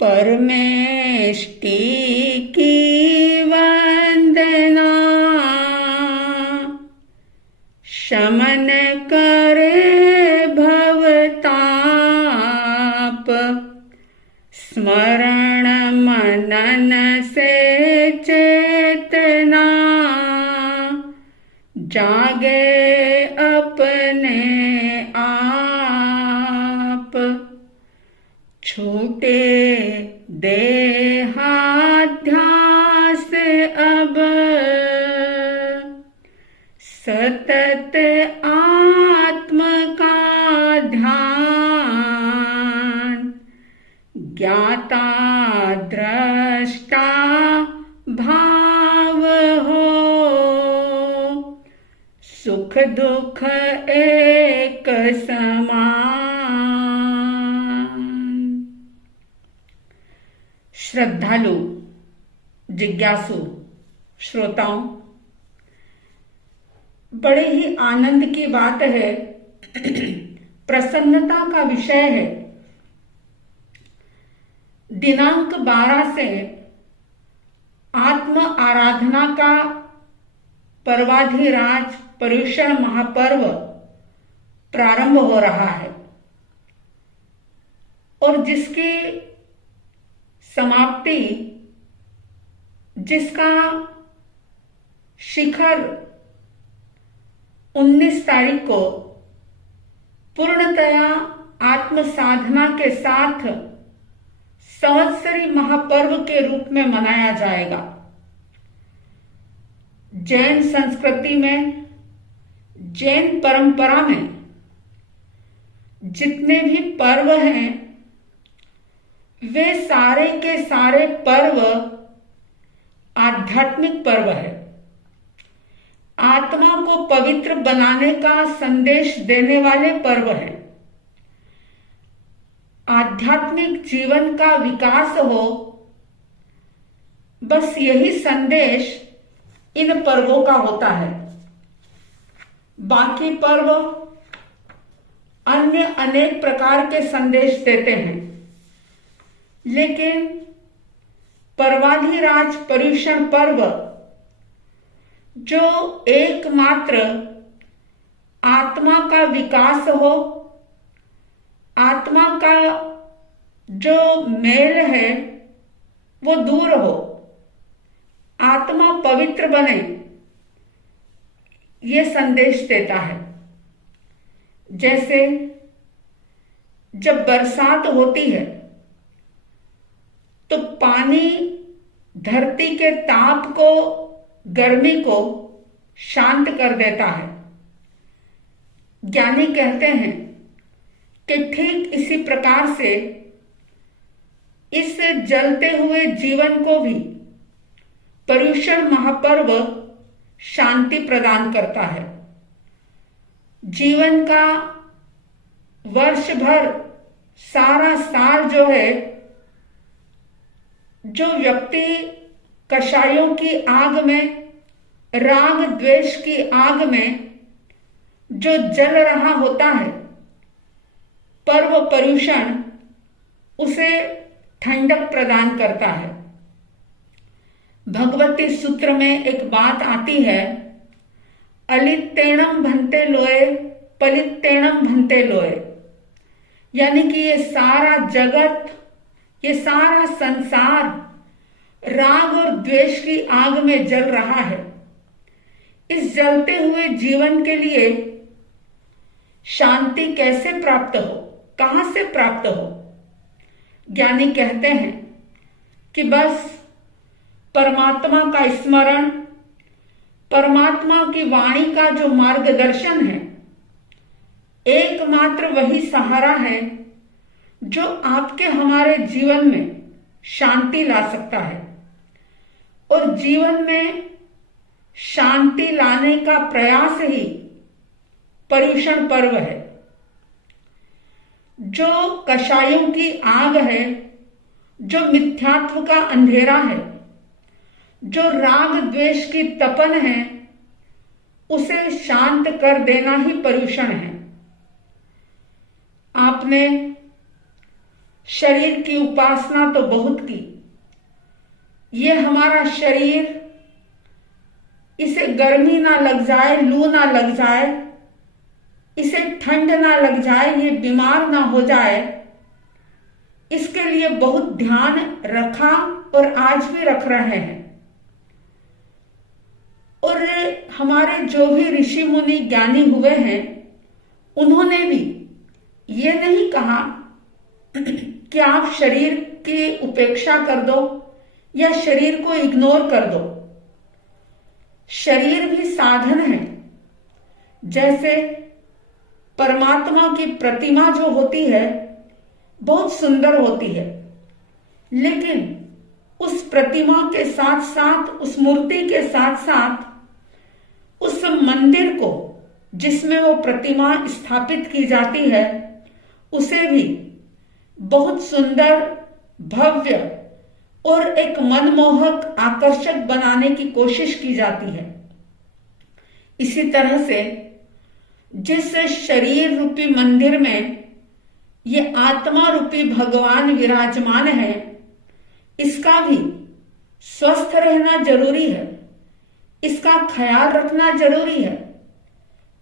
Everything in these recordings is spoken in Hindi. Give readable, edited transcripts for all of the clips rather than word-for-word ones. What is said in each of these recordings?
परमेष्टि की वंदना, शमन करे भवताप, स्मरण मनन से चेतना, जागे अपने आप, छूटे देहाध्यास अब, सतत आत्म का ध्यान, ज्ञाता दृष्टा भाव हो, सुख दुख एक समान। श्रद्धालु, जिज्ञासु श्रोताओं, बड़े ही आनंद की बात है, प्रसन्नता का विषय है। दिनांक 12 से आत्म आराधना का पर्वाधिराज पर्युषण महापर्व प्रारंभ हो रहा है और जिसकी समाप्ति, जिसका शिखर 19 तारीख को पूर्णतया आत्म साधना के साथ संवत्सरी महापर्व के रूप में मनाया जाएगा। जैन संस्कृति में, जैन परंपरा में जितने भी पर्व हैं, वे सारे के सारे पर्व आध्यात्मिक पर्व है। आत्मा को पवित्र बनाने का संदेश देने वाले पर्व हैं। आध्यात्मिक जीवन का विकास हो, बस यही संदेश इन पर्वों का होता है। बाकी पर्व अन्य अनेक प्रकार के संदेश देते हैं, लेकिन पर्वाधिराज पर्युषण पर्व जो एकमात्र आत्मा का विकास हो, आत्मा का जो मेल है वो दूर हो, आत्मा पवित्र बने, ये संदेश देता है। जैसे जब बरसात होती है तो पानी धरती के ताप को, गर्मी को शांत कर देता है। ज्ञानी कहते हैं कि ठीक इसी प्रकार से इस जलते हुए जीवन को भी पर्युषण महापर्व शांति प्रदान करता है। जीवन का वर्ष भर सारा साल जो है, जो व्यक्ति कषायों की आग में, राग द्वेष की आग में जो जल रहा होता है, पर्व पर्युषण उसे ठंडक प्रदान करता है। भगवती सूत्र में एक बात आती है, अलितेणम भन्ते लोए पलितेणम भन्ते लोए, यानी कि ये सारा जगत, ये सारा संसार राग और द्वेष की आग में जल रहा है। इस जलते हुए जीवन के लिए शांति कैसे प्राप्त हो, कहां से प्राप्त हो? ज्ञानी कहते हैं कि बस परमात्मा का स्मरण, परमात्मा की वाणी का जो मार्गदर्शन है, एकमात्र वही सहारा है जो आपके हमारे जीवन में शांति ला सकता है। और जीवन में शांति लाने का प्रयास ही पर्युषण पर्व है। जो कषायों की आग है, जो मिथ्यात्व का अंधेरा है, जो राग द्वेष की तपन है, उसे शांत कर देना ही पर्युषण है। आपने शरीर की उपासना तो बहुत की। ये हमारा शरीर, इसे गर्मी ना लग जाए, लू ना लग जाए, इसे ठंड ना लग जाए, ये बीमार ना हो जाए, इसके लिए बहुत ध्यान रखा और आज भी रख रहे हैं। और हमारे जो भी ऋषि मुनि ज्ञानी हुए हैं, उन्होंने भी ये नहीं कहा कि आप शरीर की उपेक्षा कर दो या शरीर को इग्नोर कर दो। शरीर भी साधन है। जैसे परमात्मा की प्रतिमा जो होती है बहुत सुंदर होती है, लेकिन उस प्रतिमा के साथ साथ, उस मूर्ति के साथ साथ उस मंदिर को जिसमें वो प्रतिमा स्थापित की जाती है, उसे भी बहुत सुंदर, भव्य और एक मनमोहक, आकर्षक बनाने की कोशिश की जाती है। इसी तरह से जिस शरीर रूपी मंदिर में ये आत्मा रूपी भगवान विराजमान है, इसका भी स्वस्थ रहना जरूरी है, इसका ख्याल रखना जरूरी है,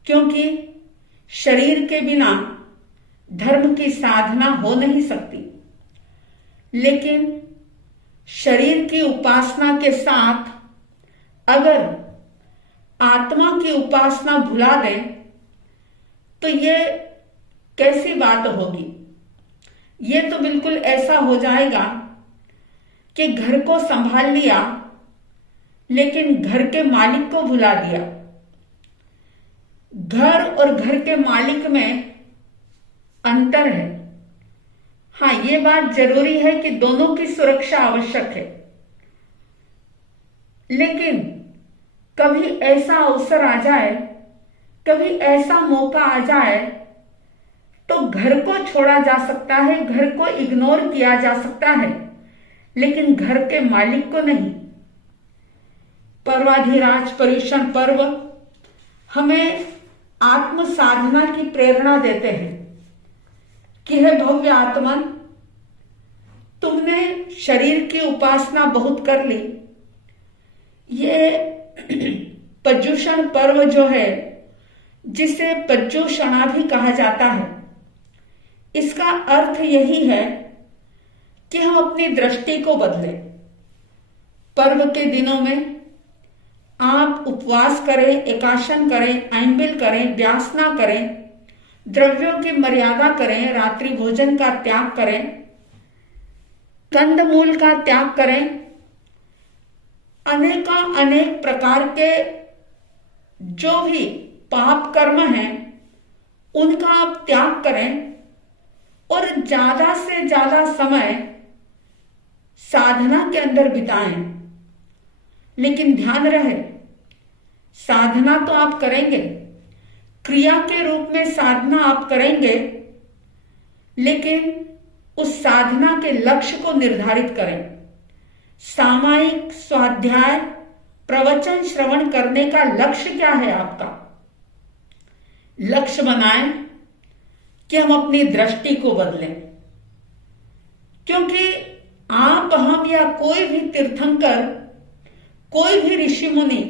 क्योंकि शरीर के बिना धर्म की साधना हो नहीं सकती। लेकिन शरीर की उपासना के साथ अगर आत्मा की उपासना भुला दें तो ये कैसी बात होगी। ये तो बिल्कुल ऐसा हो जाएगा कि घर को संभाल लिया लेकिन घर के मालिक को भुला दिया। घर और घर के मालिक में अंतर है। हाँ, ये बात जरूरी है कि दोनों की सुरक्षा आवश्यक है, लेकिन कभी ऐसा अवसर आ जाए, कभी ऐसा मौका आ जाए तो घर को छोड़ा जा सकता है, घर को इग्नोर किया जा सकता है, लेकिन घर के मालिक को नहीं। पर्वाधिराज पर्युषण पर्व हमें आत्म साधना की प्रेरणा देते हैं कि हे भव्य आत्मन, तुमने शरीर की उपासना बहुत कर ली। ये पर्युषण पर्व जो है, जिसे पर्युषणा भी कहा जाता है, इसका अर्थ यही है कि हम अपनी दृष्टि को बदलें। पर्व के दिनों में आप उपवास करें, एकाशन करें, ऐंबिल करें, व्यासना करें, द्रव्यों की मर्यादा करें, रात्रि भोजन का त्याग करें, कंदमूल का त्याग करें, अनेक प्रकार के जो भी पाप कर्म हैं उनका आप त्याग करें और ज्यादा से ज्यादा समय साधना के अंदर बिताएं। लेकिन ध्यान रहे, साधना तो आप करेंगे, क्रिया के रूप में साधना आप करेंगे, लेकिन उस साधना के लक्ष्य को निर्धारित करें। सामायिक स्वाध्याय प्रवचन श्रवण करने का लक्ष्य क्या है आपका? लक्ष्य बनाएं कि हम अपनी दृष्टि को बदलें, क्योंकि आप, हम या कोई भी तीर्थंकर, कोई भी ऋषि मुनि,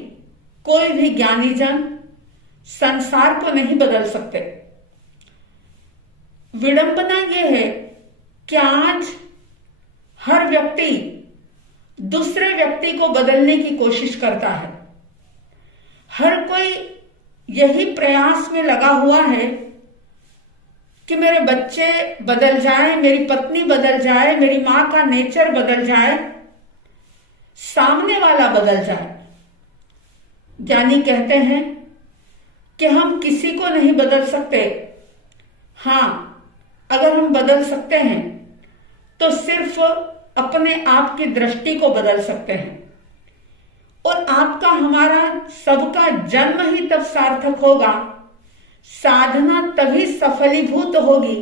कोई भी ज्ञानी जन संसार को नहीं बदल सकते। विडंबना यह है कि आज हर व्यक्ति दूसरे व्यक्ति को बदलने की कोशिश करता है। हर कोई यही प्रयास में लगा हुआ है कि मेरे बच्चे बदल जाए, मेरी पत्नी बदल जाए, मेरी मां का नेचर बदल जाए, सामने वाला बदल जाए। ज्ञानी कहते हैं कि हम किसी को नहीं बदल सकते। हां, अगर हम बदल सकते हैं तो सिर्फ अपने आप की दृष्टि को बदल सकते हैं। और आपका, हमारा सबका जन्म ही तब सार्थक होगा, साधना तभी सफलीभूत होगी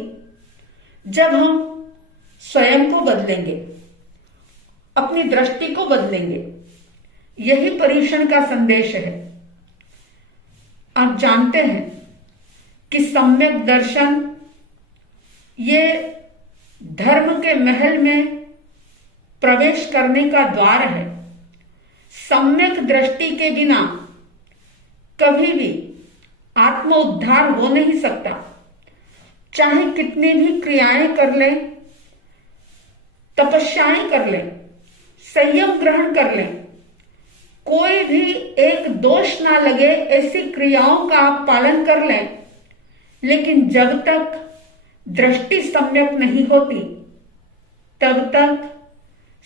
जब हम स्वयं को बदलेंगे, अपनी दृष्टि को बदलेंगे। यही पर्युषण का संदेश है। आप जानते हैं कि सम्यक दर्शन ये धर्म के महल में प्रवेश करने का द्वार है। सम्यक दृष्टि के बिना कभी भी आत्म उद्धार हो नहीं सकता। चाहे कितनी भी क्रियाएं कर लें, तपस्याएं कर लें, संयम ग्रहण कर लें, कोई भी एक दोष ना लगे ऐसी क्रियाओं का आप पालन कर लें, लेकिन जब तक दृष्टि सम्यक नहीं होती तब तक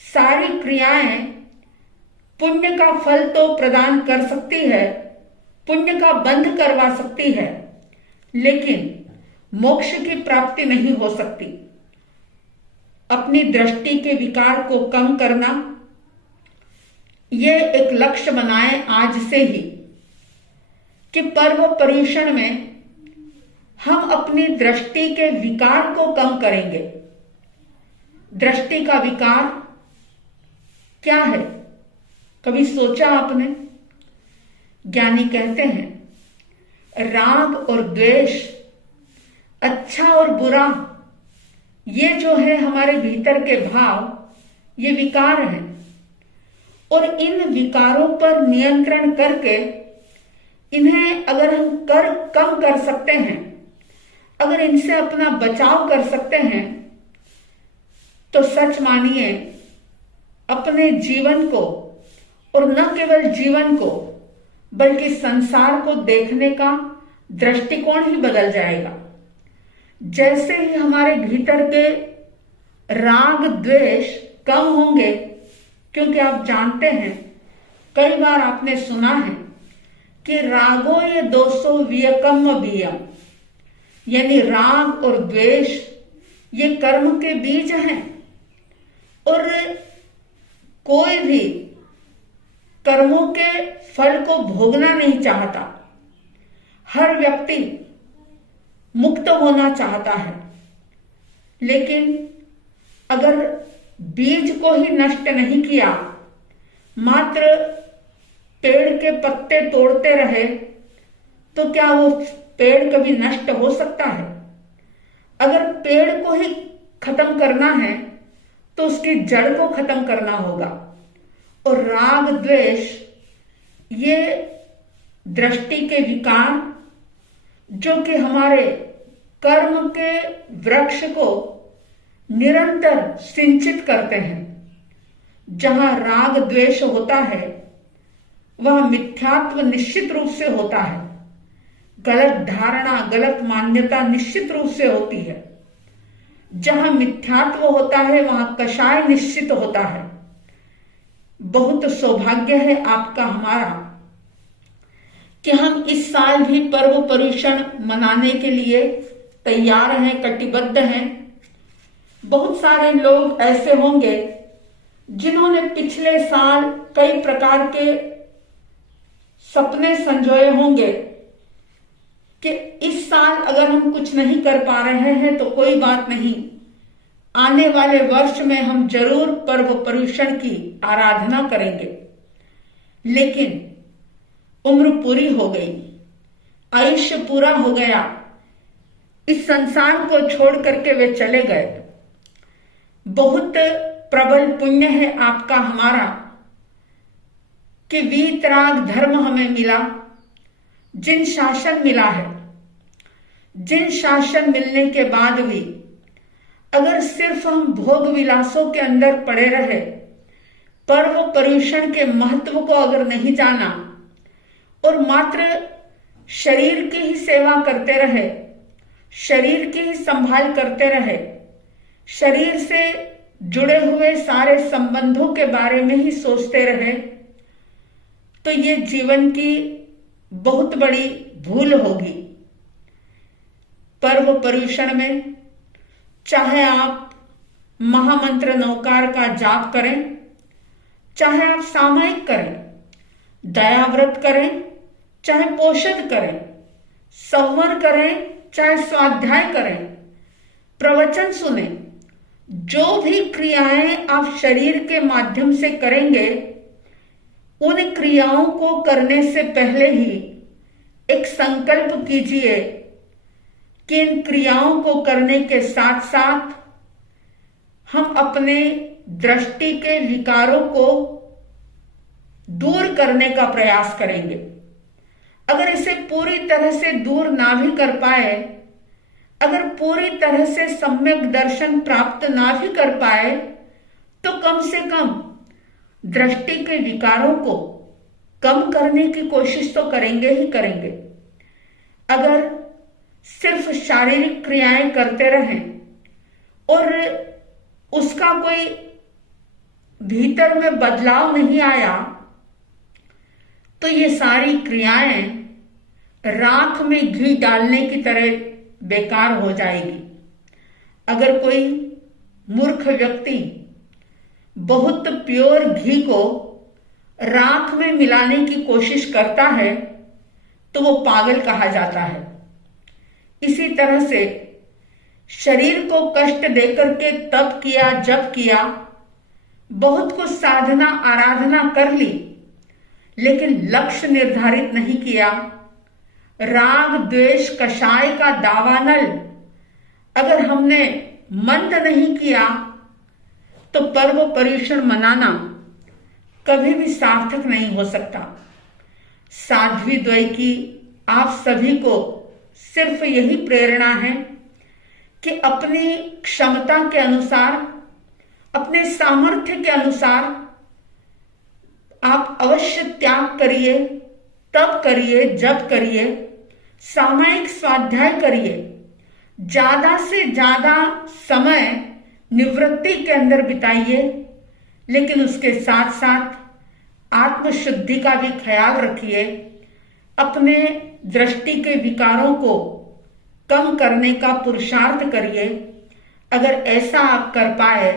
सारी क्रियाएं पुण्य का फल तो प्रदान कर सकती है, पुण्य का बंध करवा सकती है, लेकिन मोक्ष की प्राप्ति नहीं हो सकती। अपनी दृष्टि के विकार को कम करना, यह एक लक्ष्य बनाए आज से ही कि पर्व पर्युषण में हम अपनी दृष्टि के विकार को कम करेंगे। दृष्टि का विकार क्या है, कभी सोचा आपने? ज्ञानी कहते हैं राग और द्वेष, अच्छा और बुरा, ये जो है हमारे भीतर के भाव, ये विकार हैं। और इन विकारों पर नियंत्रण करके इन्हें अगर हम कम कर सकते हैं, अगर इनसे अपना बचाव कर सकते हैं, तो सच मानिए अपने जीवन को, और न केवल जीवन को बल्कि संसार को देखने का दृष्टिकोण ही बदल जाएगा। जैसे ही हमारे भीतर के राग द्वेष कम होंगे, क्योंकि आप जानते हैं, कई बार आपने सुना है कि रागो ये 200 वियकम बियम, यानी राग और द्वेष ये कर्म के बीज हैं। और कोई भी कर्मों के फल को भोगना नहीं चाहता। हर व्यक्ति मुक्त होना चाहता है, लेकिन अगर बीज को ही नष्ट नहीं किया, मात्र पेड़ के पत्ते तोड़ते रहे, तो क्या वो पेड़ कभी नष्ट हो सकता है? अगर पेड़ को ही खत्म करना है तो उसकी जड़ को खत्म करना होगा। और राग द्वेष ये दृष्टि के विकार जो कि हमारे कर्म के वृक्ष को निरंतर सिंचित करते हैं। जहां राग द्वेष होता है वह मिथ्यात्व निश्चित रूप से होता है, गलत धारणा, गलत मान्यता निश्चित रूप से होती है। जहां मिथ्यात्व होता है वहां कषाय निश्चित होता है। बहुत सौभाग्य है आपका, हमारा, कि हम इस साल भी पर्व पर्युषण मनाने के लिए तैयार हैं, कटिबद्ध हैं। बहुत सारे लोग ऐसे होंगे जिन्होंने पिछले साल कई प्रकार के सपने संजोए होंगे कि इस साल अगर हम कुछ नहीं कर पा रहे हैं तो कोई बात नहीं, आने वाले वर्ष में हम जरूर पर्व पर्युषण की आराधना करेंगे। लेकिन उम्र पूरी हो गई, आयुष्य पूरा हो गया, इस संसार को छोड़ करके वे चले गए। बहुत प्रबल पुण्य है आपका, हमारा, कि वीतराग धर्म हमें मिला, जिन शासन मिला है। जिन शासन मिलने के बाद भी अगर सिर्फ हम भोग विलासों के अंदर पड़े रहे, पर्व पर्युषण के महत्व को अगर नहीं जाना और मात्र शरीर की ही सेवा करते रहे, शरीर की ही संभाल करते रहे, शरीर से जुड़े हुए सारे संबंधों के बारे में ही सोचते रहे, तो ये जीवन की बहुत बड़ी भूल होगी। पर्व पर्युषण में चाहे आप महामंत्र नौकार का जाप करें, चाहे आप सामयिक करें, दयाव्रत करें, चाहे पोषद करें, संवर करें, चाहे स्वाध्याय करें, प्रवचन सुने, जो भी क्रियाएं आप शरीर के माध्यम से करेंगे, उन क्रियाओं को करने से पहले ही एक संकल्प कीजिए कि इन क्रियाओं को करने के साथ साथ हम अपने दृष्टि के विकारों को दूर करने का प्रयास करेंगे। अगर इसे पूरी तरह से दूर ना भी कर पाए, अगर पूरी तरह से सम्यक दर्शन प्राप्त ना भी कर पाए, तो कम से कम दृष्टि के विकारों को कम करने की कोशिश तो करेंगे ही करेंगे। अगर सिर्फ शारीरिक क्रियाएं करते रहें और उसका कोई भीतर में बदलाव नहीं आया, तो ये सारी क्रियाएं राख में घी डालने की तरह बेकार हो जाएगी। अगर कोई मूर्ख व्यक्ति बहुत प्योर घी को राख में मिलाने की कोशिश करता है तो वो पागल कहा जाता है। इसी तरह से शरीर को कष्ट देकर के तप किया, जप किया, बहुत कुछ साधना आराधना कर ली, लेकिन लक्ष्य निर्धारित नहीं किया, राग द्वेष कषाय का दावानल अगर हमने मंद नहीं किया, तो पर्व पर्युषण मनाना कभी भी सार्थक नहीं हो सकता। साध्वी द्वय की आप सभी को सिर्फ यही प्रेरणा है कि अपनी क्षमता के अनुसार, अपने सामर्थ्य के अनुसार आप अवश्य त्याग करिए, तप करिए, जप करिए, सामयिक स्वाध्याय करिए, ज्यादा से ज्यादा समय निवृत्ति के अंदर बिताइए, लेकिन उसके साथ साथ आत्मशुद्धि का भी ख्याल रखिए। अपने दृष्टि के विकारों को कम करने का पुरुषार्थ करिए। अगर ऐसा आप कर पाए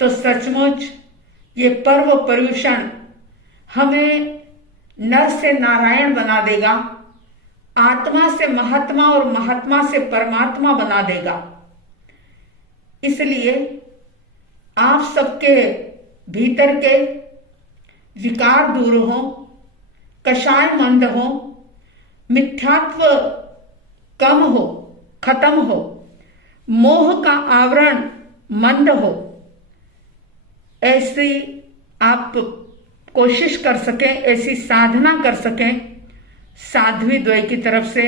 तो सचमुच ये पर्व पर्युषण हमें नर से नारायण बना देगा, आत्मा से महात्मा और महात्मा से परमात्मा बना देगा। इसलिए आप सबके भीतर के विकार दूर हो, कषाय मंद हो, मिथ्यात्व कम हो, खत्म हो, मोह का आवरण मंद हो, ऐसी आप कोशिश कर सकें, ऐसी साधना कर सकें। साध्वी द्वय की तरफ से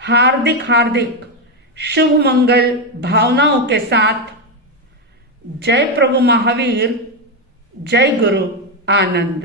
हार्दिक हार्दिक शुभ मंगल भावनाओं के साथ जय प्रभु महावीर, जय गुरु आनंद।